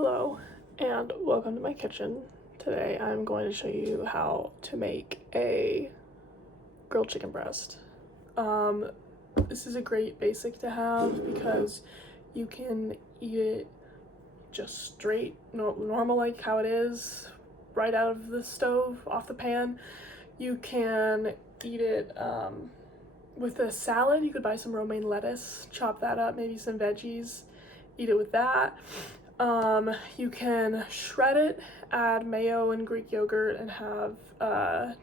Hello and welcome to my kitchen. Today I'm going to show you how to make a grilled chicken breast. This is a great basic to have because you can eat it just straight, normal like how it is, right out of the stove, off the pan. You can eat it with a salad. You could buy some romaine lettuce, chop that up, maybe some veggies, eat it with that. You can shred it, add mayo and Greek yogurt, and have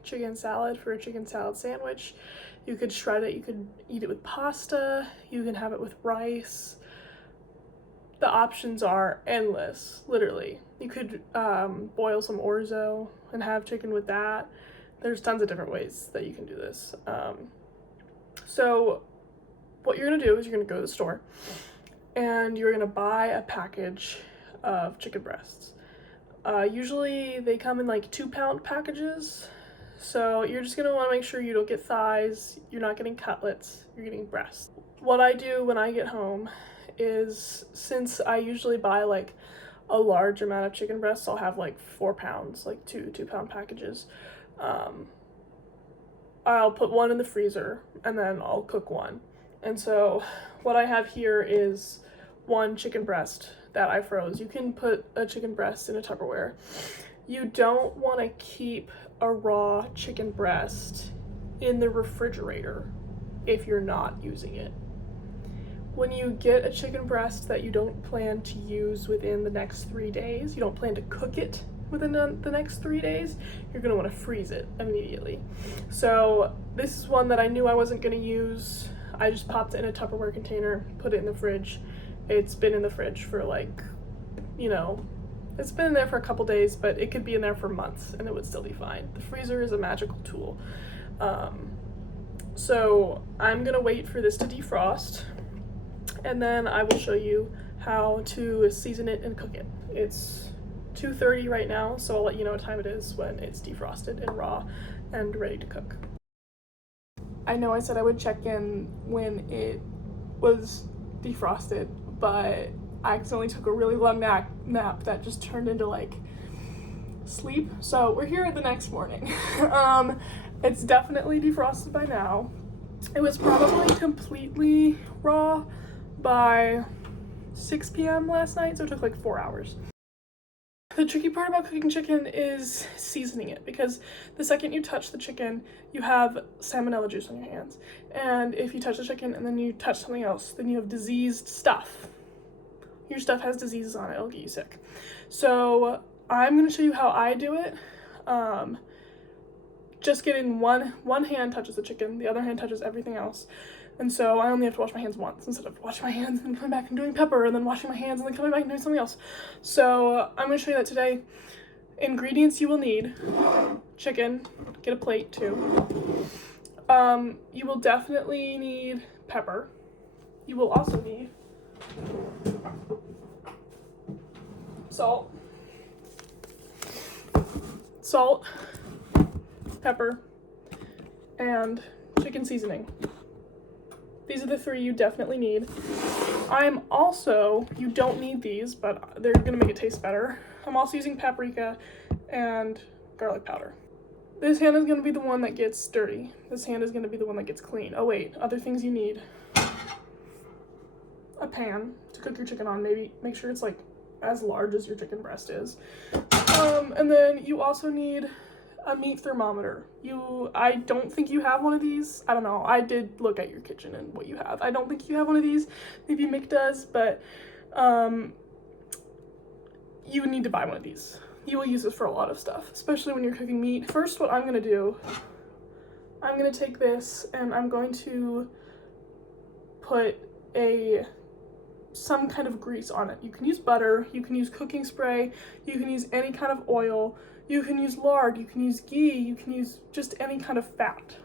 chicken salad for a chicken salad sandwich. You could shred it, you could eat it with pasta, you can have it with rice. The options are endless, literally. You could boil some orzo and have chicken with that. There's tons of different ways that you can do this. So what you're gonna do is you're gonna go to the store and you're gonna buy a package of chicken breasts. Usually they come in like 2-pound packages. So you're just gonna wanna make sure you don't get thighs, you're not getting cutlets, you're getting breasts. What I do when I get home is, since I usually buy like a large amount of chicken breasts, I'll have like 4 pounds, like 2-pound packages. I'll put one in the freezer and then I'll cook one. And so what I have here is one chicken breast that I froze. You can put a chicken breast in a Tupperware. You don't want to keep a raw chicken breast in the refrigerator if you're not using it. When you get a chicken breast that you don't plan to use within the next 3 days, you don't plan to cook it within the next 3 days, you're gonna want to freeze it immediately. So this is one that I knew I wasn't gonna use. I just popped it in a Tupperware container, put it in the fridge. It's been in the fridge for like, it's been in there for a couple days, but it could be in there for months and it would still be fine. The freezer is a magical tool. So I'm gonna wait for this to defrost, and then I will show you how to season it and cook it. It's 2:30 right now, so I'll let you know what time it is when it's defrosted and raw and ready to cook. I know I said I would check in when it was defrosted, but I accidentally took a really long nap that just turned into like sleep. So we're here the next morning. It's definitely defrosted by now. It was probably completely raw by 6 p.m. last night, so it took like 4 hours. The tricky part about cooking chicken is seasoning it, because the second you touch the chicken, you have salmonella juice on your hands. And if you touch the chicken and then you touch something else, then you have diseased stuff. Your stuff has diseases on it, it'll get you sick. So I'm gonna show you how I do it. Just getting one hand touches the chicken, the other hand touches everything else. And so I only have to wash my hands once instead of washing my hands and coming back and doing pepper and then washing my hands and then coming back and doing something else. So I'm going to show you that today. Ingredients you will need: chicken, get a plate too. You will definitely need pepper. You will also need salt, pepper, and chicken seasoning. These are the 3 you definitely need. You don't need these, but they're gonna make it taste better. I'm also using paprika and garlic powder. This hand is gonna be the one that gets dirty. This hand is gonna be the one that gets clean. Oh wait, other things you need: a pan to cook your chicken on. Maybe make sure it's like as large as your chicken breast is. And then you also need a meat thermometer. I don't think you have one of these. I don't know. I did look at your kitchen and what you have. I don't think you have one of these. Maybe Mick does, but you need to buy one of these. You will use this for a lot of stuff, especially when you're cooking meat. First, what I'm gonna do, I'm gonna take this and I'm going to put some kind of grease on it. You can use butter, you can use cooking spray, you can use any kind of oil, you can use lard, you can use ghee, you can use just any kind of fat,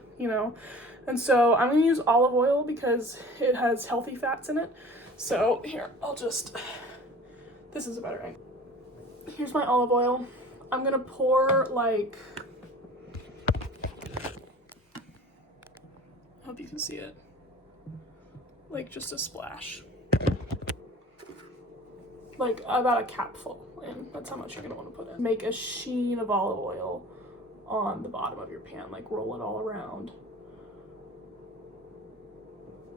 And so I'm gonna use olive oil because it has healthy fats in it. So here, this is a better angle. Here's my olive oil. I'm gonna pour I hope you can see it. Like just a splash. like about a capful in. That's how much you're gonna want to put in. Make a sheen of olive oil on the bottom of your pan, like roll it all around.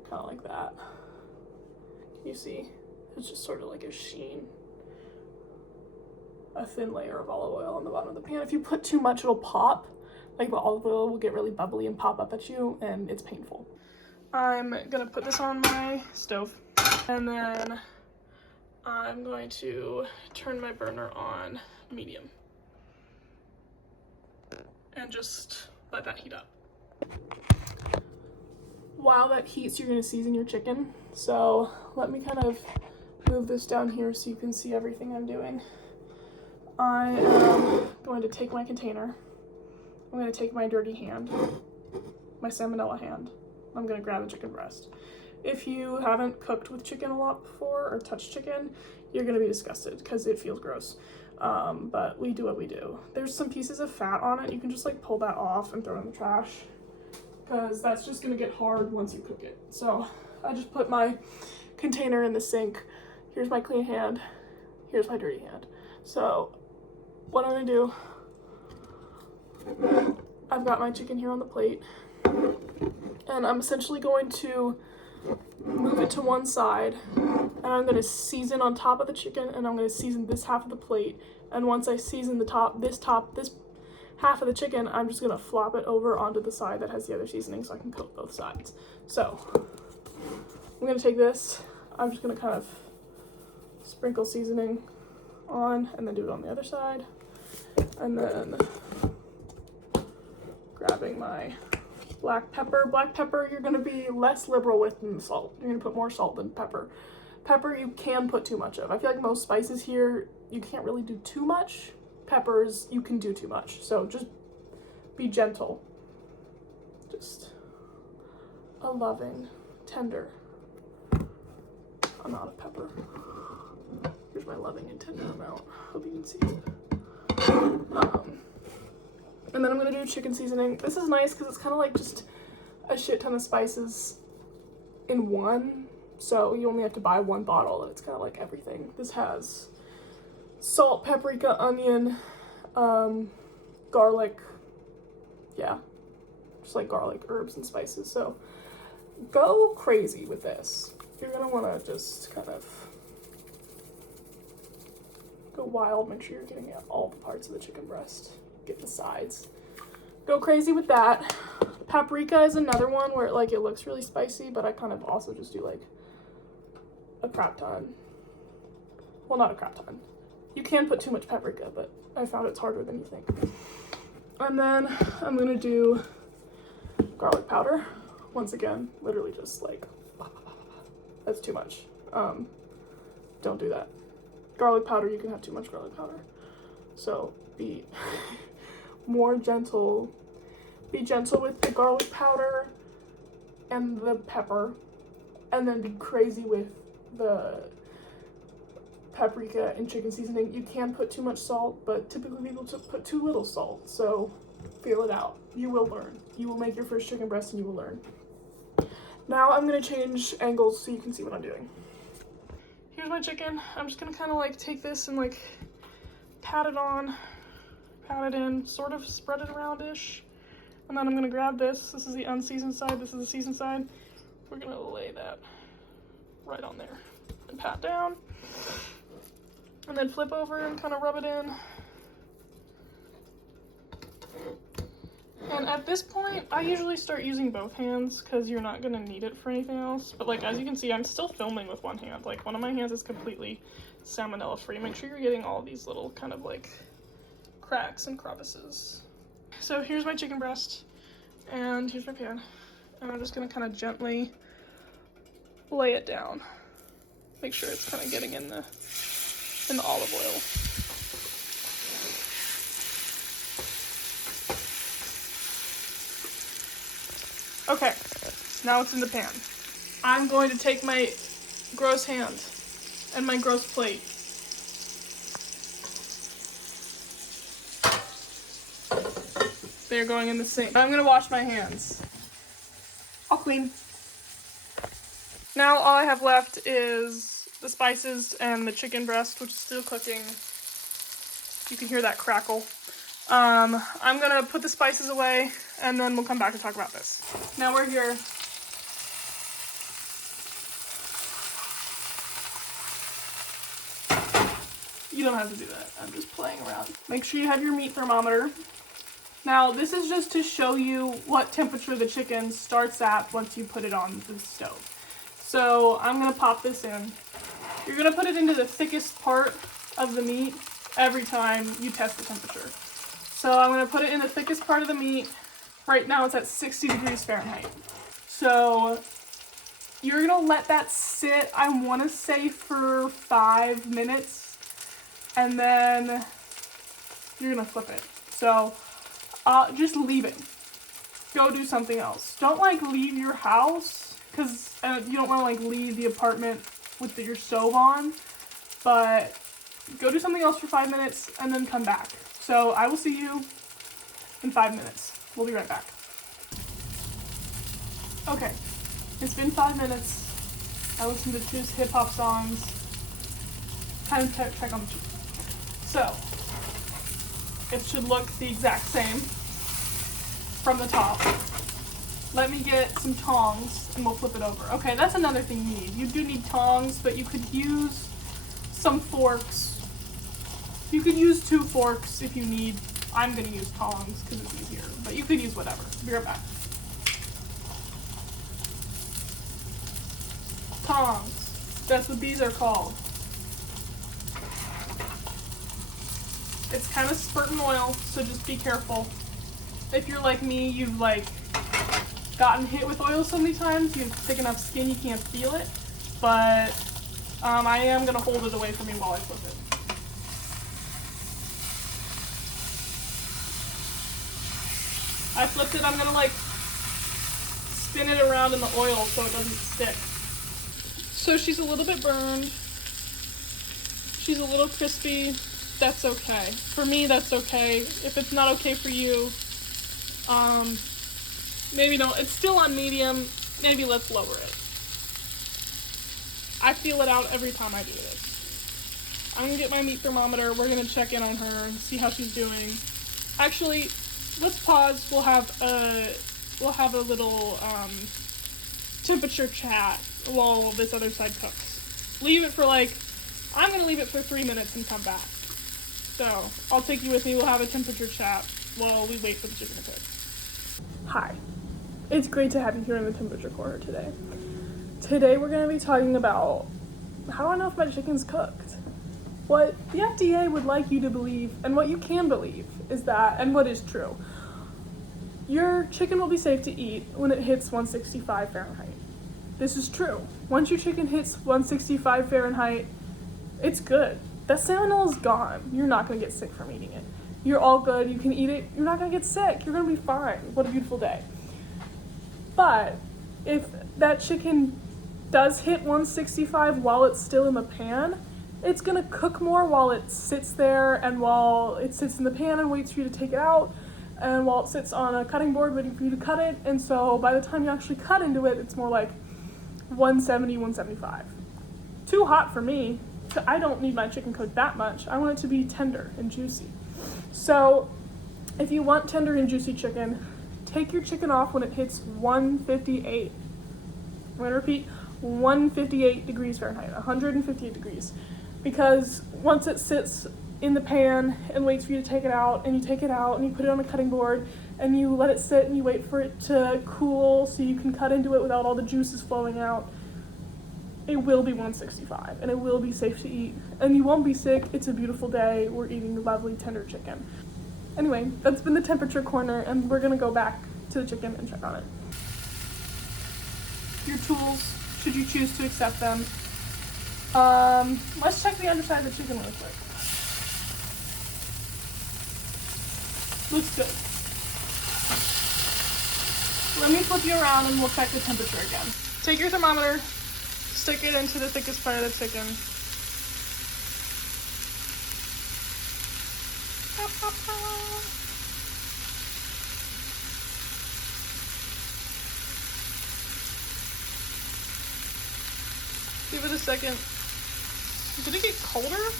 Kind of like that. Can you see? It's just sort of like a sheen. A thin layer of olive oil on the bottom of the pan. If you put too much, it'll pop. Like the olive oil will get really bubbly and pop up at you, and it's painful. I'm gonna put this on my stove, and then I'm going to turn my burner on medium and just let that heat up. While that heats, you're gonna season your chicken. So let me kind of move this down here so you can see everything I'm doing. I am going to take my container. I'm going to take my dirty hand, my salmonella hand. I'm going to grab a chicken breast. If you haven't cooked with chicken a lot before or touched chicken, you're going to be disgusted because it feels gross. But we do what we do. There's some pieces of fat on it. You can just like pull that off and throw it in the trash because that's just going to get hard once you cook it. So I just put my container in the sink. Here's my clean hand. Here's my dirty hand. So what I'm going to do, I've got my chicken here on the plate, and I'm essentially going to move it to one side, and I'm going to season on top of the chicken, and I'm going to season this half of the plate, and once I season this half of the chicken, I'm just going to flop it over onto the side that has the other seasoning so I can coat both sides. So I'm going to take this, I'm just going to kind of sprinkle seasoning on and then do it on the other side, and then grabbing my black pepper. Black pepper you're going to be less liberal with than salt. You're going to put more salt than pepper. Pepper you can put too much of. I feel like most spices here you can't really do too much. Peppers you can do too much, so just be gentle. Just a loving, tender amount of pepper. Here's my loving and tender amount. Hope you can see it. And then I'm gonna do chicken seasoning. This is nice because it's kind of like just a shit ton of spices in one. So you only have to buy one bottle and it's kind of like everything. This has salt, paprika, onion, garlic. Yeah, just like garlic, herbs, and spices. So go crazy with this. You're gonna wanna just kind of go wild. Make sure you're getting at all the parts of the chicken breast. Get the sides. Go crazy with that. Paprika is another one where it looks really spicy, but I kind of also just do like a crap ton. Well, not a crap ton. You can put too much paprika, but I found it's harder than you think. And then I'm gonna do garlic powder. Once again, literally just like, that's too much. Don't do that. Garlic powder, you can have too much garlic powder. So be more gentle. Be gentle with the garlic powder and the pepper, and then be crazy with the paprika and chicken seasoning. You can put too much salt, but typically people put too little salt, so feel it out. You will learn. You will make your first chicken breast and you will learn. Now I'm gonna change angles so you can see what I'm doing. Here's my chicken. I'm just gonna kind of like take this and like pat it on, pat it in, sort of spread it around-ish. And then I'm gonna grab this. This is the unseasoned side, this is the seasoned side. We're gonna lay that right on there and pat down. And then flip over and kind of rub it in. And at this point, I usually start using both hands because you're not gonna need it for anything else. But like, as you can see, I'm still filming with one hand. Like, one of my hands is completely salmonella free. Make sure you're getting all these little kind of like cracks and crevices. So here's my chicken breast, and here's my pan. And I'm just gonna kind of gently lay it down. Make sure it's kind of getting in the olive oil. Okay, now it's in the pan. I'm going to take my gross hand and my gross plate. They're going in the sink. I'm gonna wash my hands. All clean. Now all I have left is the spices and the chicken breast, which is still cooking. You can hear that crackle. I'm gonna put the spices away and then we'll come back to talk about this. Now we're here. You don't have to do that. I'm just playing around. Make sure you have your meat thermometer. Now, this is just to show you what temperature the chicken starts at once you put it on the stove. So I'm gonna pop this in. You're gonna put it into the thickest part of the meat every time you test the temperature. So I'm gonna put it in the thickest part of the meat. Right now it's at 60 degrees Fahrenheit. So you're gonna let that sit, I wanna say for 5 minutes. And then you're gonna flip it. So just leave it. Go do something else. Don't like leave your house because you don't want to like leave the apartment with your stove on. But go do something else for 5 minutes and then come back. So I will see you in 5 minutes. We'll be right back. Okay, it's been 5 minutes. I listened to 2 hip hop songs. Time to check on the chicken. So, it should look the exact same from the top. Let me get some tongs and we'll flip it over. Okay, that's another thing you need. You do need tongs, but you could use some forks. You could use 2 forks if you need. I'm gonna use tongs because it's easier, but you could use whatever. Be right back. Tongs. That's what these are called. It's kind of spurting oil, so just be careful. If you're like me, you've like gotten hit with oil so many times, you have thick enough skin you can't feel it. But I am gonna hold it away from me while I flip it. I flipped it, I'm gonna like spin it around in the oil so it doesn't stick. So she's a little bit burned. She's a little crispy. That's okay. For me, that's okay. If it's not okay for you, maybe don't. It's still on medium. Maybe let's lower it. I feel it out every time I do this. I'm gonna get my meat thermometer. We're gonna check in on her and see how she's doing. Actually, let's pause. We'll have a little temperature chat while this other side cooks. Leave it for I'm gonna leave it for 3 minutes and come back. So, I'll take you with me, we'll have a temperature chat while we wait for the chicken to cook. Hi, it's great to have you here in the temperature corner today. Today we're going to be talking about how I know if my chicken's cooked. What the FDA would like you to believe, and what you can believe, is that, and what is true, your chicken will be safe to eat when it hits 165 Fahrenheit. This is true. Once your chicken hits 165 Fahrenheit, it's good. That salmonella is gone. You're not going to get sick from eating it. You're all good. You can eat it. You're not going to get sick. You're going to be fine. What a beautiful day. But if that chicken does hit 165 while it's still in the pan, it's going to cook more while it sits there and while it sits in the pan and waits for you to take it out and while it sits on a cutting board waiting for you to cut it. And so by the time you actually cut into it, it's more like 170, 175. Too hot for me. I don't need my chicken cooked that much. I want it to be tender and juicy. So if you want tender and juicy chicken, take your chicken off when it hits 158. I'm going to repeat, 158 degrees Fahrenheit, 158 degrees. Because once it sits in the pan and waits for you to take it out, and you take it out and you put it on a cutting board and you let it sit and you wait for it to cool so you can cut into it without all the juices flowing out, it will be 165 and it will be safe to eat. And you won't be sick. It's a beautiful day. We're eating lovely tender chicken. Anyway, that's been the temperature corner and we're gonna go back to the chicken and check on it. Your tools, should you choose to accept them. Let's check the underside of the chicken really quick. Looks good. Let me flip you around and we'll check the temperature again. Take your thermometer, stick it into the thickest part of the chicken. Give it a second. Did it get colder?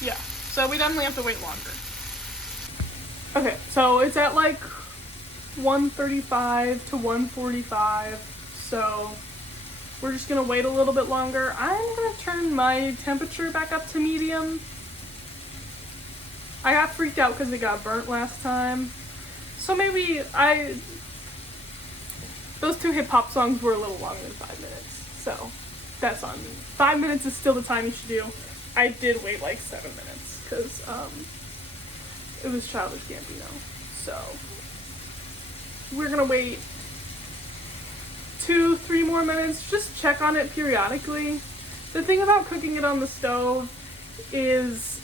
Yeah, so we definitely have to wait longer. Okay, so it's at like 135 to 145, so we're just gonna wait a little bit longer. I'm gonna turn my temperature back up to medium. I got freaked out because it got burnt last time. So maybe those two hip hop songs were a little longer than 5 minutes. So that's on me. 5 minutes is still the time you should do. I did wait like 7 minutes because it was Childish Gambino. So we're gonna wait 2-3 more minutes. Just check on it periodically. The thing about cooking it on the stove is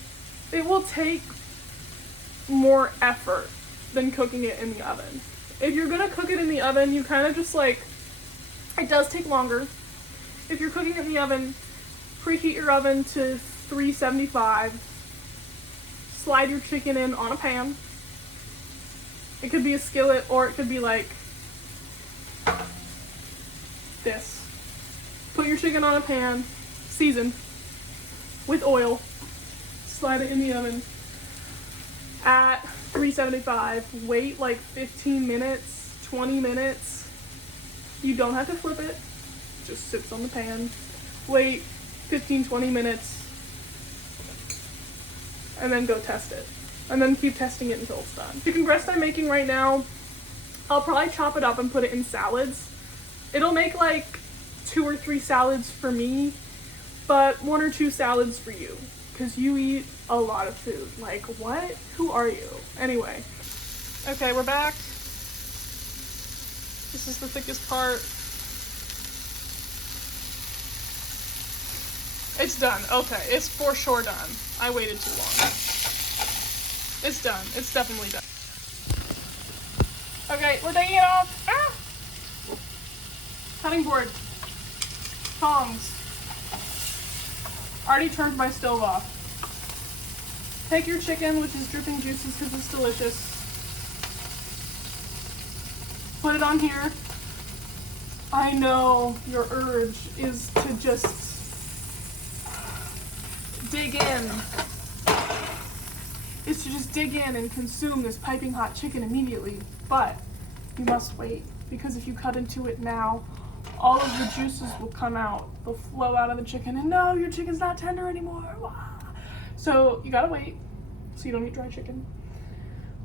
it will take more effort than cooking it in the oven. If you're gonna cook it in the oven, you kind of just like, it does take longer. If you're cooking it in the oven, preheat your oven to 375. Slide your chicken in on a pan. It could be a skillet or it could be like this. Put your chicken on a pan, season with oil. Slide it in the oven at 375. Wait like 15 minutes, 20 minutes. You don't have to flip it. Just sits on the pan. Wait 15-20 minutes. And then go test it. And then keep testing it until it's done. Chicken breast I'm making right now, I'll probably chop it up and put it in salads. It'll make like 2 or 3 salads for me, but 1 or 2 salads for you. Because you eat a lot of food. Like, what? Who are you? Anyway. Okay, we're back. This is the thickest part. It's done. Okay, it's for sure done. I waited too long. It's done. It's definitely done. Okay, we're taking it off. Ah! Cutting board. Tongs. Already turned my stove off. Take your chicken, which is dripping juices because it's delicious. Put it on here. I know your urge is to just dig in. Is to just dig in and consume this piping hot chicken immediately. But you must wait, because if you cut into it now, all of the juices will come out. They'll flow out of the chicken, and no, your chicken's not tender anymore. So you gotta wait, so you don't eat dry chicken.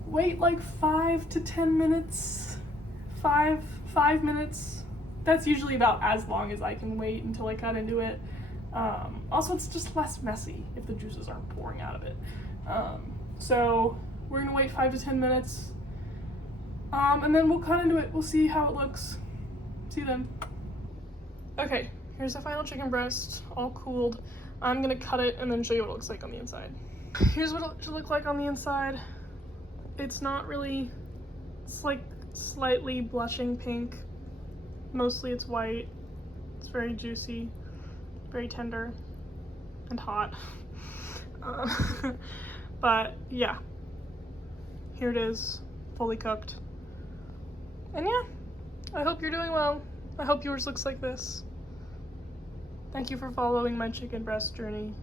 Wait like 5 to 10 minutes. 5 minutes. That's usually about as long as I can wait until I cut into it. Also, it's just less messy if the juices aren't pouring out of it. So we're gonna wait 5 to 10 minutes. And then we'll cut into it. We'll see how it looks. See you then. Okay, here's the final chicken breast, all cooled. I'm gonna cut it and then show you what it looks like on the inside. Here's what it should look like on the inside. It's not really, it's like slightly blushing pink. Mostly it's white. It's very juicy, very tender, and hot. But yeah, here it is, fully cooked. And yeah, I hope you're doing well. I hope yours looks like this. Thank you for following my chicken breast journey.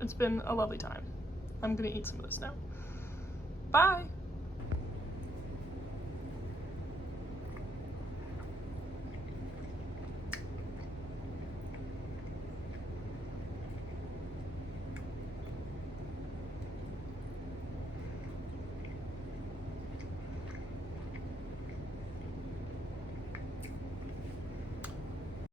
It's been a lovely time. I'm gonna eat some of this now. Bye!